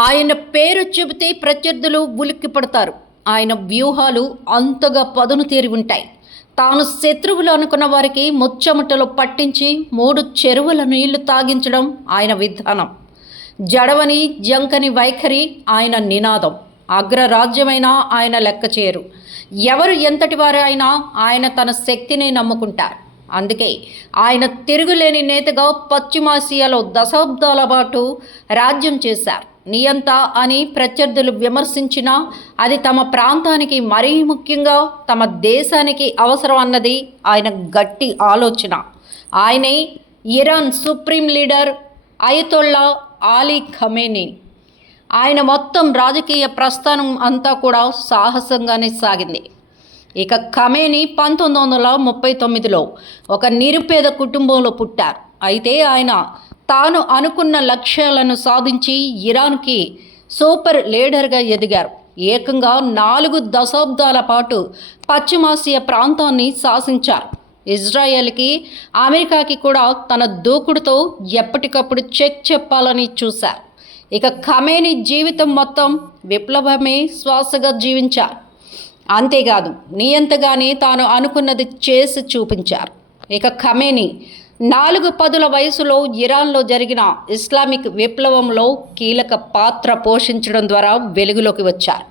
ఆయన పేరు చెబితే ప్రత్యర్థులు ఉలిక్కిపడతారు. ఆయన వ్యూహాలు అంతగా పదును తీరి ఉంటాయి. తాను శత్రువులు అనుకున్న వారికి ముచ్చమటలు పట్టించి 3 చెరువుల నీళ్లు తాగించడం ఆయన విధానం. జడవని జంకని వైఖరి ఆయన నినాదం. అగ్రరాజ్యమైన ఆయన లెక్క చేయరు. ఎవరు ఎంతటి వారు అయినా ఆయన తన శక్తిని నమ్ముకుంటారు. అందుకే ఆయన తిరుగులేని నేతగా పశ్చిమాసియాలో దశాబ్దాల పాటు రాజ్యం చేశారు. నియంత అని ప్రత్యర్థులు విమర్శించినా అది తమ ప్రాంతానికి, మరీ ముఖ్యంగా తమ దేశానికి అవసరం అన్నది ఆయన గట్టి ఆలోచన. ఆయనే Iran supreme leader Ayatollah Ali Khamenei. ఆయన మొత్తం రాజకీయ ప్రస్థానం అంతా కూడా సాహసంగానే సాగింది. ఇక ఖమేనీ 1939లో ఒక నిరుపేద కుటుంబంలో పుట్టారు. అయితే ఆయన తాను అనుకున్న లక్ష్యాలను సాధించి ఇరాన్కి సూపర్ లీడర్గా ఎదిగారు. ఏకంగా 4 దశాబ్దాల పాటు పశ్చిమాసియా ప్రాంతాన్ని శాసించారు. ఇజ్రాయెల్కి, అమెరికాకి కూడా తన దూకుడుతో ఎప్పటికప్పుడు చెక్ చెప్పాలని చూశారు. ఇక ఖమేనీ జీవితం మొత్తం విప్లవమే శ్వాసగా జీవించారు. అంతేకాదు, నియంతగానే తాను అనుకున్నది చేసి చూపించారు. ఇక ఖమేనీ 4 పదుల వయసులో ఇరాన్లో జరిగిన ఇస్లామిక్ విప్లవంలో కీలక పాత్ర పోషించడం ద్వారా వెలుగులోకి వచ్చారు.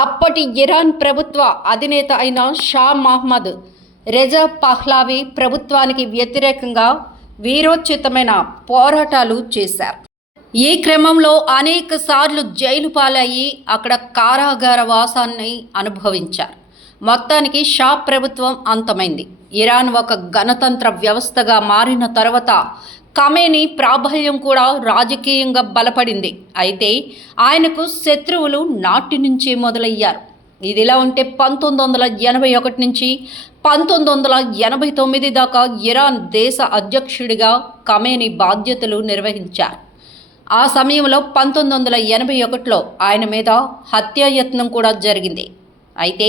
అప్పటి ఇరాన్ ప్రభుత్వ అధినేత అయిన షా మహ్మద్ రెజా పహ్లావి ప్రభుత్వానికి వ్యతిరేకంగా వీరోచితమైన పోరాటాలు చేశారు. ఈ క్రమంలో అనేక సార్లు జైలు పాలయ్యి అక్కడ కారాగార వాసాన్ని అనుభవించారు. మొత్తానికి షా ప్రభుత్వం అంతమైంది. ఇరాన్ ఒక గణతంత్ర వ్యవస్థగా మారిన తర్వాత ఖమేనీ ప్రాబల్యం కూడా రాజకీయంగా బలపడింది. అయితే ఆయనకు శత్రువులు నాటి నుంచి మొదలయ్యారు. ఇదిలా ఉంటే 1981 నుంచి 1989 దాకా ఇరాన్ దేశ అధ్యక్షుడిగా ఖమేనీ బాధ్యతలు నిర్వహించారు. ఆ సమయంలో 1981లో ఆయన మీద హత్యాయత్నం కూడా జరిగింది. అయితే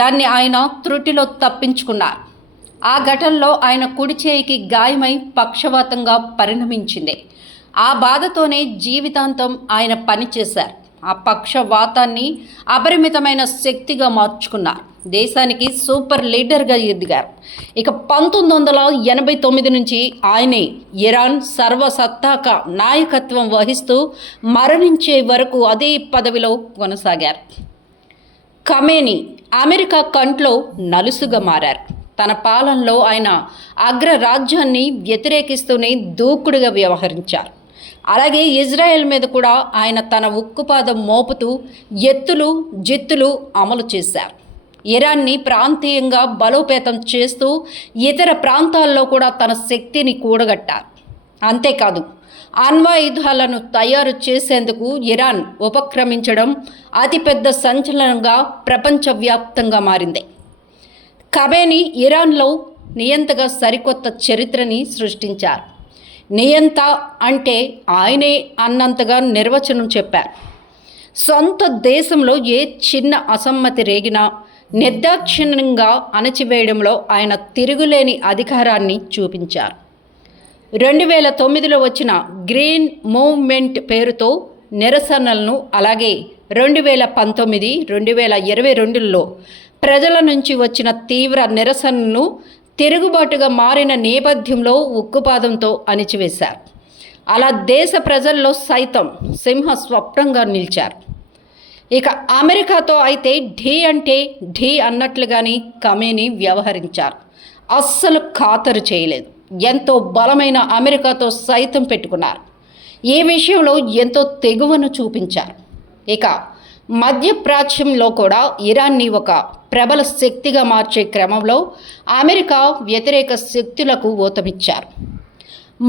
దాన్ని ఆయన త్రుటిలో తప్పించుకున్నారు. ఆ ఘటనలో ఆయన కుడి చేయికి గాయమై పక్షవాతంగా పరిణమించింది. ఆ బాధతోనే జీవితాంతం ఆయన పనిచేశారు. ఆ పక్షవాతాన్ని అపరిమితమైన శక్తిగా మార్చుకున్నారు. దేశానికి సూపర్ లీడర్గా ఎదిగారు. ఇక 1989 నుంచి ఆయనే ఇరాన్ సర్వసత్తాక నాయకత్వం వహిస్తూ మరణించే వరకు అదే పదవిలో కొనసాగారు. ఖమేనీ అమెరికా కంట్లో నలుసుగా మారారు. తన పాలనలో ఆయన అగ్రరాజ్యాన్ని వ్యతిరేకిస్తూనే దూకుడుగా వ్యవహరించారు. అలాగే ఇజ్రాయెల్ మీద కూడా ఆయన తన ఉక్కుపాదం మోపుతూ ఎత్తులు జిత్తులు అమలు చేశారు. ఇరాన్ని ప్రాంతీయంగా బలోపేతం చేస్తూ ఇతర ప్రాంతాల్లో కూడా తన శక్తిని కూడగట్టారు. అంతేకాదు, అణ్వాయుధాలను తయారు చేసేందుకు ఇరాన్ ఉపక్రమించడం అతిపెద్ద సంచలనంగా ప్రపంచవ్యాప్తంగా మారింది. ఖమేనీ ఇరాన్లో నియంతగా సరికొత్త చరిత్రని సృష్టించారు. నియంత అంటే ఆయనే అన్నంతగా నిర్వచనం చెప్పారు. సొంత దేశంలో ఏ చిన్న అసమ్మతి రేగినా నిర్దాక్షిణ్యంగా అణచివేయడంలో ఆయన తిరుగులేని అధికారాన్ని చూపించారు. 2009లో వచ్చిన గ్రీన్ మూవ్మెంట్ పేరుతో నిరసనలను, అలాగే 2019, 2022లో ప్రజల నుంచి వచ్చిన తీవ్ర నిరసనను తిరుగుబాటుగా మారిన నేపథ్యంలో ఉక్కుపాదంతో అణిచివేశారు. అలా దేశ ప్రజల్లో సైతం సింహ స్వప్నంగా నిలిచారు. ఇక అమెరికాతో అయితే ఢీ అంటే ఢీ అన్నట్లుగానే ఖమేనీ వ్యవహరించారు. అస్సలు ఖాతరు చేయలేదు. ఎంతో బలమైన అమెరికాతో సైతం పెట్టుకున్నారు. ఈ విషయంలో ఎంతో తెగువను చూపించారు. ఇక మధ్యప్రాచ్యంలో కూడా ఇరాన్ని ఒక ప్రబల శక్తిగా మార్చే క్రమంలో అమెరికా వ్యతిరేక శక్తులకు ఊతమిచ్చారు.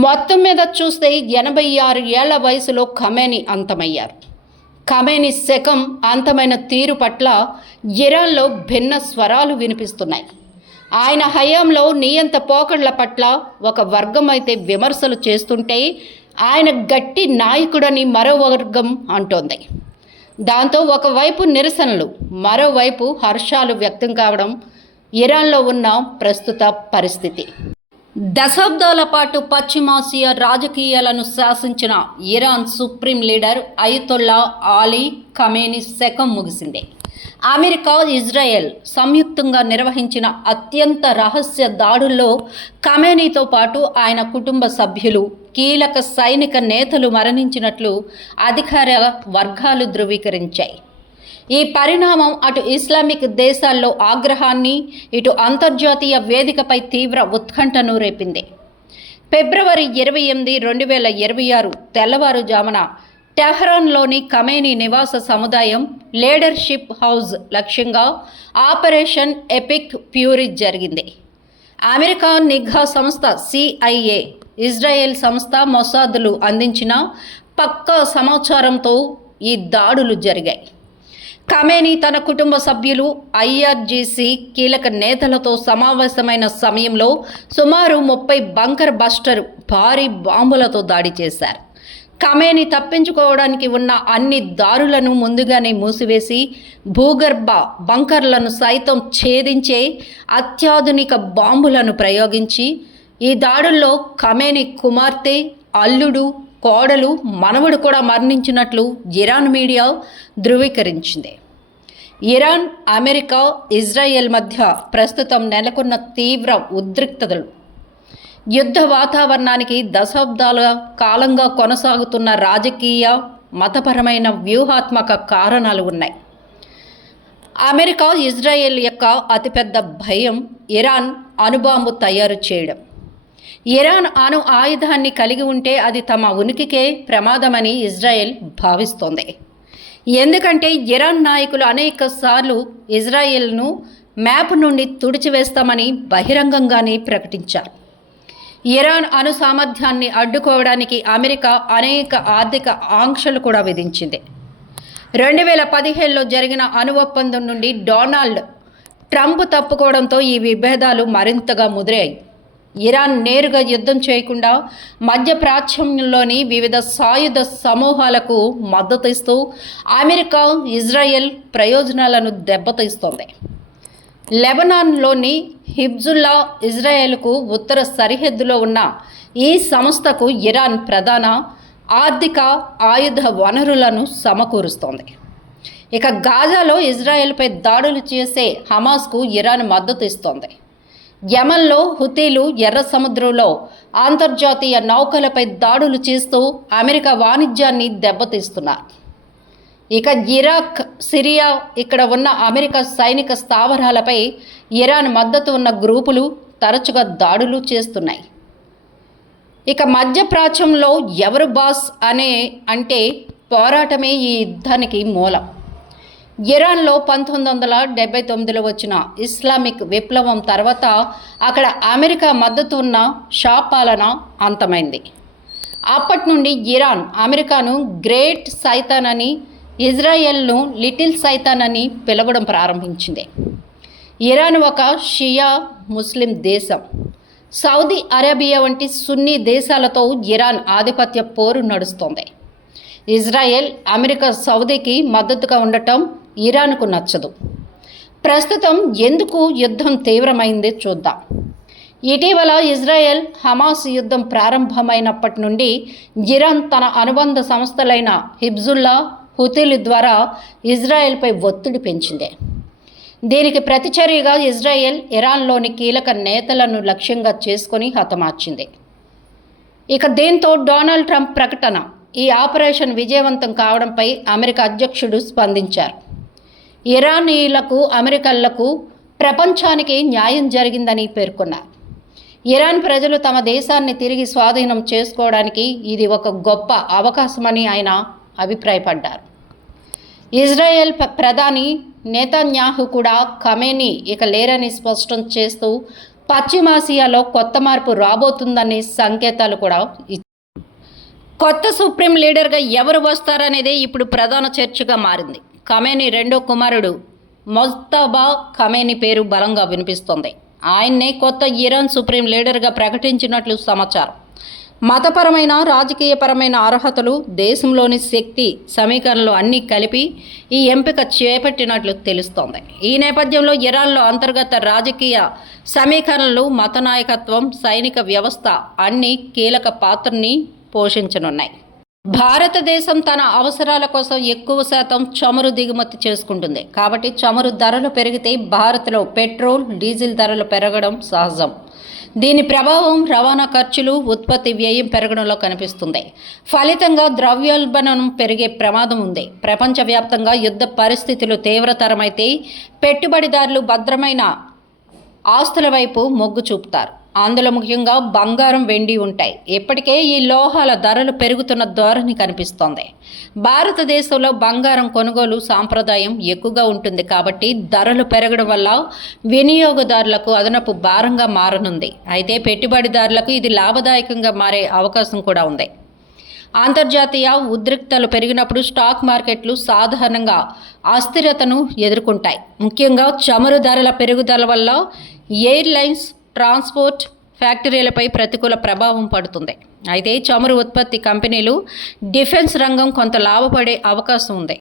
మొత్తం మీద చూస్తే 86 ఏళ్ల వయసులో ఖమేనీ అంతమయ్యారు. ఖమేనీ శకం అంతమైన తీరు పట్ల ఇరాన్లో భిన్న స్వరాలు వినిపిస్తున్నాయి. ఆయన హయాంలో నియంత పోకడల పట్ల ఒక వర్గం అయితే విమర్శలు చేస్తుంటే, ఆయన గట్టి నాయకుడని మరో వర్గం అంటోంది. దాంతో ఒకవైపు నిరసనలు, మరోవైపు హర్షాలు వ్యక్తం కావడం ఇరాన్లో ఉన్న ప్రస్తుత పరిస్థితి. దశాబ్దాల పాటు పశ్చిమాసియా రాజకీయాలను శాసించిన Iran supreme leader Ayatollah Ali Khamenei శకం ముగిసింది. అమెరికా, ఇజ్రాయెల్ సంయుక్తంగా నిర్వహించిన అత్యంత రహస్య దాడుల్లో ఖమేనీతో పాటు ఆయన కుటుంబ సభ్యులు, కీలక సైనిక నేతలు మరణించినట్లు అధికార వర్గాలు ధృవీకరించాయి. ఈ పరిణామం అటు ఇస్లామిక్ దేశాల్లో ఆగ్రహాన్ని, ఇటు అంతర్జాతీయ వేదికపై తీవ్ర ఉత్కంఠను రేపింది. ఫిబ్రవరి 28, 2026 తెల్లవారుజామున టెహ్రాన్లోని ఖమేనీ నివాస సముదాయం లీడర్షిప్ హౌస్ లక్ష్యంగా ఆపరేషన్ ఎపిక్ ఫ్యూరీ జరిగింది. అమెరికా నిఘా సంస్థ CIA, ఇజ్రాయెల్ సంస్థ మొసాద్లు అందించిన పక్కా సమాచారంతో ఈ దాడులు జరిగాయి. ఖమేనీ తన కుటుంబ సభ్యులు, IRGC కీలక నేతలతో సమావేశమైన సమయంలో సుమారు 30 బంకర్ బస్టర్ భారీ బాంబులతో దాడి చేశారు. ఖమేనీ తప్పించుకోవడానికి ఉన్న అన్ని దారులను ముందుగానే మూసివేసి భూగర్భ బంకర్లను సైతం ఛేదించే అత్యాధునిక బాంబులను ప్రయోగించి ఈ దాడుల్లో ఖమేనీ కుమార్తె, అల్లుడు, కోడలు, మనవడు కూడా మరణించినట్లు ఇరాన్ మీడియా ధృవీకరించింది. ఇరాన్, అమెరికా, ఇజ్రాయెల్ మధ్య ప్రస్తుతం నెలకొన్న తీవ్ర ఉద్రిక్తతలు, యుద్ధ వాతావరణానికి దశాబ్దాల కాలంగా కొనసాగుతున్న రాజకీయ, మతపరమైన వ్యూహాత్మక కారణాలు ఉన్నాయి. అమెరికా, ఇజ్రాయెల్ యొక్క అతిపెద్ద భయం ఇరాన్ అణుబాంబు తయారు చేయడం. ఇరాన్ అణు ఆయుధాన్ని కలిగి ఉంటే అది తమ ఉనికికే ప్రమాదమని ఇజ్రాయెల్ భావిస్తోంది. ఎందుకంటే ఇరాన్ నాయకులు అనేక సార్లు ఇజ్రాయెల్ను మ్యాప్ నుండి తుడిచివేస్తామని బహిరంగంగానే ప్రకటించారు. ఇరాన్ అణు సామర్థ్యాన్ని అడ్డుకోవడానికి అమెరికా అనేక ఆర్థిక ఆంక్షలు కూడా విధించింది. 2017లో జరిగిన అణు ఒప్పందం నుండి డొనాల్డ్ ట్రంప్ తప్పుకోవడంతో ఈ విభేదాలు మరింతగా ముదిరాయి. ఇరాన్ నేరుగా యుద్ధం చేయకుండా మధ్యప్రాచ్యంలోని వివిధ సాయుధ సమూహాలకు మద్దతిస్తూ అమెరికా, ఇజ్రాయెల్ ప్రయోజనాలను దెబ్బతీస్తోంది. లెబనాన్లోని హిజ్బుల్లా ఇజ్రాయెల్కు ఉత్తర సరిహద్దులో ఉన్న ఈ సంస్థకు ఇరాన్ ప్రధాన ఆర్థిక, ఆయుధ వనరులను సమకూరుస్తోంది. ఇక గాజాలో ఇజ్రాయెల్పై దాడులు చేసే హమాస్కు ఇరాన్ మద్దతు ఇస్తోంది. యెమెన్లో హుతీలు ఎర్ర సముద్రంలో అంతర్జాతీయ నౌకలపై దాడులు చేస్తూ అమెరికా వాణిజ్యాన్ని దెబ్బతీస్తున్నారు. ఇక ఇరాక్, సిరియా, ఇక్కడ ఉన్న అమెరికా సైనిక స్థావరాలపై ఇరాన్ మద్దతు ఉన్న గ్రూపులు తరచుగా దాడులు చేస్తున్నాయి. ఇక మధ్యప్రాచ్యంలో ఎవరు బాస్ అంటే పోరాటమే ఈ యుద్ధానికి మూలం. ఇరాన్లో 1979లో వచ్చిన ఇస్లామిక్ విప్లవం తర్వాత అక్కడ అమెరికా మద్దతు ఉన్న షా పాలన అంతమైంది. అప్పటి నుండి ఇరాన్ అమెరికాను గ్రేట్ సైతాన్ అని, ఇజ్రాయెల్ను లిటిల్ సైతాన్ అని పిలవడం ప్రారంభించింది. ఇరాన్ ఒక షియా ముస్లిం దేశం. సౌదీ అరేబియా వంటి సున్నీ దేశాలతో ఇరాన్ ఆధిపత్య పోరు నడుస్తోంది. ఇజ్రాయెల్, అమెరికా సౌదీకి మద్దతుగా ఉండటం ఇరాన్కు నచ్చదు. ప్రస్తుతం ఎందుకు యుద్ధం తీవ్రమైంది చూద్దాం. ఇటీవల ఇజ్రాయెల్ హమాస్ యుద్ధం ప్రారంభమైనప్పటి నుండి ఇరాన్ తన అనుబంధ సంస్థలైన హిజ్బుల్లా, హుతీల ద్వారా ఇజ్రాయెల్పై ఒత్తిడి పెంచింది. దీనికి ప్రతిచర్యగా ఇజ్రాయెల్ ఇరాన్లోని కీలక నేతలను లక్ష్యంగా చేసుకొని హతమార్చింది. ఇక దీంతో డొనాల్డ్ ట్రంప్ ప్రకటన, ఈ ఆపరేషన్ విజయవంతం కావడంపై అమెరికా అధ్యక్షుడు స్పందించారు. ఇరానీయులకు, అమెరికన్లకు, ప్రపంచానికి న్యాయం జరిగిందని పేర్కొన్నారు. ఇరాన్ ప్రజలు తమ దేశాన్ని తిరిగి స్వాధీనం చేసుకోవడానికి ఇది ఒక గొప్ప అవకాశమని ఆయన అభిప్రాయపడ్డారు. ఇజ్రాయెల్ ప్రధాని నెతన్యాహు కూడా ఖమేనీ ఇక లేరని స్పష్టం చేస్తూ పశ్చిమాసియాలో కొత్త మార్పు రాబోతుందనే సంకేతాలు కూడా ఇచ్చారు. కొత్త సుప్రీం లీడర్గా ఎవరు వస్తారనేదే ఇప్పుడు ప్రధాన చర్చగా మారింది. ఖమేనీ రెండో కుమారుడు మొజ్తబా ఖమేనీ పేరు బలంగా వినిపిస్తోంది. ఆయన్నే కొత్త ఇరాన్ సుప్రీం లీడర్గా ప్రకటించినట్లు సమాచారం. మతపరమైన రాజకీయపరమైన అర్హతలు దేశంలోని శక్తి సమీకరణలు అన్నీ కలిపి ఈ ఎంపిక చేపట్టినట్లు తెలుస్తోంది. ఈ నేపథ్యంలో ఇరాన్లో అంతర్గత రాజకీయ సమీకరణలు, మత నాయకత్వం, సైనిక వ్యవస్థ అన్నీ కీలక పాత్రని పోషించనున్నాయి. భారతదేశం తన అవసరాల కోసం ఎక్కువ శాతం చమురు దిగుమతి చేసుకుంటుంది. కాబట్టి చమురు ధరలు పెరిగితే భారత్లో పెట్రోల్, డీజిల్ ధరలు పెరగడం సహజం. దీని ప్రభావం రవాణా ఖర్చులు, ఉత్పత్తి వ్యయం పెరగడంలో కనిపిస్తుంది. ఫలితంగా ద్రవ్యోల్బణం పెరిగే ప్రమాదం ఉంది. ప్రపంచవ్యాప్తంగా యుద్ధ పరిస్థితులు తీవ్రతరమైతే పెట్టుబడిదారులు భద్రమైన ఆస్తుల వైపు మొగ్గు చూపుతారు. అందులో ముఖ్యంగా బంగారం, వెండి ఉంటాయి. ఇప్పటికే ఈ లోహాల ధరలు పెరుగుతున్న ధోరణి కనిపిస్తోంది. భారతదేశంలో బంగారం కొనుగోలు సాంప్రదాయం ఎక్కువగా ఉంటుంది. కాబట్టి ధరలు పెరగడం వల్ల వినియోగదారులకు అదనపు భారంగా మారనుంది. అయితే పెట్టుబడిదారులకు ఇది లాభదాయకంగా మారే అవకాశం కూడా ఉంది. అంతర్జాతీయ ఉద్రిక్తతలు పెరిగినప్పుడు స్టాక్ మార్కెట్లు సాధారణంగా అస్థిరతను ఎదుర్కొంటాయి. ముఖ్యంగా చమురు ధరల పెరుగుదల వల్ల ఎయిర్లైన్స్, ట్రాన్స్పోర్ట్, ఫ్యాక్టరీలపై ప్రతికూల ప్రభావం పడుతుంది. అయితే చమురు ఉత్పత్తి కంపెనీలు, డిఫెన్స్ రంగం కొంత లాభపడే అవకాశం ఉంది.